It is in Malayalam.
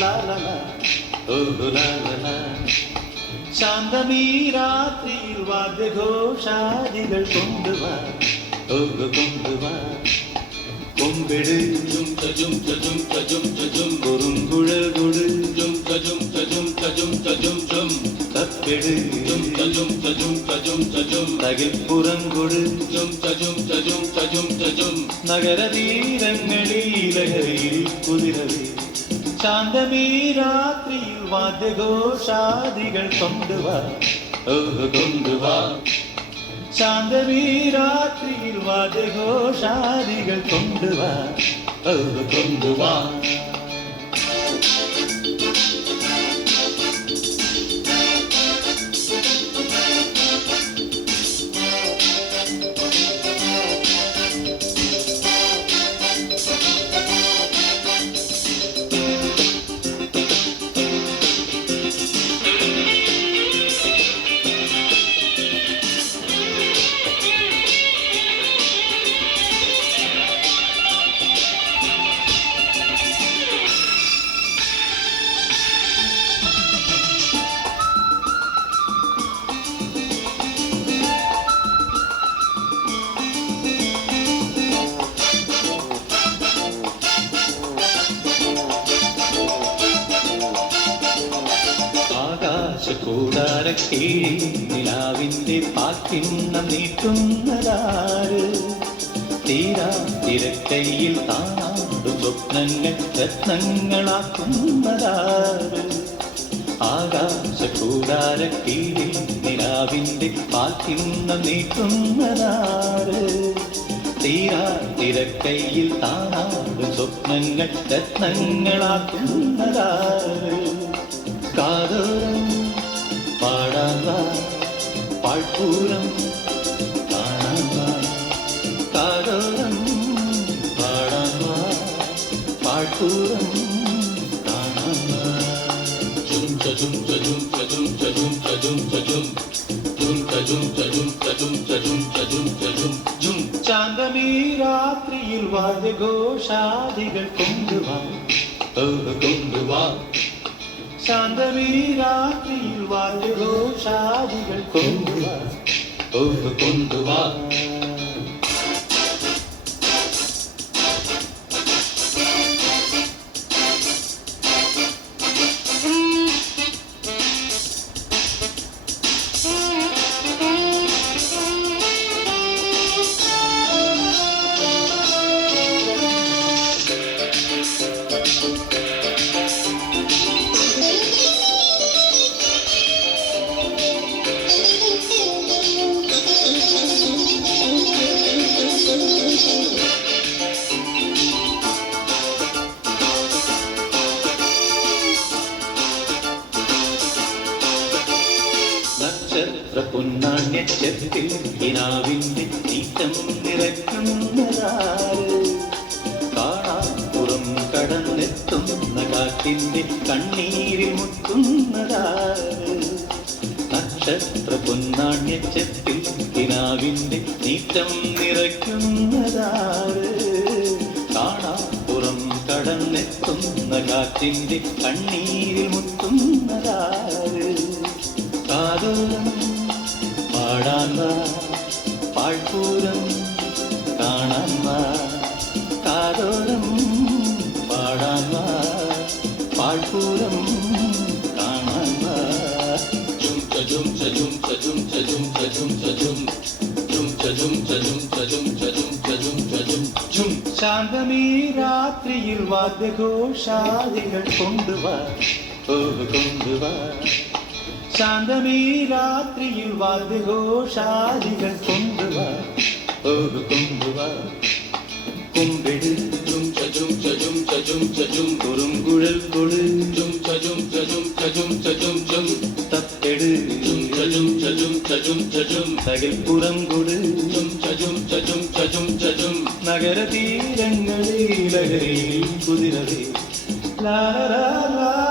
la la la, oh la la la. ശാന്തമീ രാത്രിയിൽ വാദ്യഘോഷാദികൾ കൊണ്ടുവാ, ഓ കൊണ്ടുവാ. കൊമ്പെട് കുറുങ്കുഴൽ കൊട്, തപ്പെട് തകിൽപ്പുറം കൊട്. നഗരതീരങ്ങളിലഹരിയിൽ കുതിരവേ, ശാന്തമീ രാത്രിയിൽ വാദ്യഘോഷാദികൾ കൊണ്ടുവാ, ഓ കൊണ്ടുവാ. ശാന്തമീ രാത്രിയിൽ വാദ്യഘോഷാദികൾ കൊണ്ടുവാ, ഓ കൊണ്ടുവാ. കൂടാരക്കീഴിൽ നിലാവിൻ്റെ പാക്കിണ്ണം നീട്ടുന്നതാര്, തീരാ തിരക്കൈയിൽ താനാടും സ്വപ്നങ്ങൾ രത്നങ്ങളാക്കുന്നതാര്. ആകാശകൂടാരക്കീഴിൽ നിലാവിൻ്റെ പാക്കിണ്ണം നീട്ടുന്നതാര്, തീരാ തിരക്കൈയിൽ താനാടും സ്വപ്നങ്ങൾ രത്നങ്ങളാക്കുന്നതാര്. കാതോരം പാടാൻ വാ, പാഴ്പൂരം കാണാൻ വാ. കാതോരം പാടാൻ വാ, പാഴ്പൂരം കാണാൻ വാ. ശാന്തമീ രാത്രിയിൽ വാദ്യഘോഷാദികൾ കൊണ്ടുവാ, ഓ കൊണ്ടുവാ. ശാന്തമീ രാത്രിയിൽ വാദ്യഘോഷാദികൾ കൊണ്ടുവാ, ഓ കൊണ്ടുവാ. പൊന്നാണ്യച്ചത്തിൽ കിനാവിൻ്റെ തീറ്റം നിറയ്ക്കുന്നതാര്, കാണാപ്പുറം കടന്നെത്തുന്ന കാറ്റിൻ്റെ കണ്ണീരിൽ മുത്തുന്നതാര്. നക്ഷത്ര പൊന്നാണ്യച്ചത്തിൽ കിനാവിൻ്റെ തീറ്റം നിറയ്ക്കുന്നതാര്, കാണാപ്പുറം കടന്നെത്തുന്ന കാറ്റിൻ്റെ കണ്ണീരിൽ മുത്തുന്നതാര്. കാതോരം പാടാൻ വാ, പാഴ്പൂരം കാണാൻ വാ. കാതോരം പാടാൻ വാ, പാഴ്പൂരം കാണാൻ വാ. ശാന്തമീ രാത്രിയിൽ വാദ്യഘോഷാദികൾ കൊണ്ടുവാ, ഓ കൊണ്ടുവാ. ശാന്തമീ രാത്രിയിൽ വാദ്യഘോഷാദികൾ കൊണ്ടുവാ, ഓ കൊണ്ടുവാ. കുമ്പെട് കുറുങ്കുഴൽ കൊട്, തപ്പെട് തകിൽപ്പുറം കൊട്. നഗരതീരങ്ങളിൽ ലഹരിയിൽ കുതിരവേ, ലാ ലാ ലാ.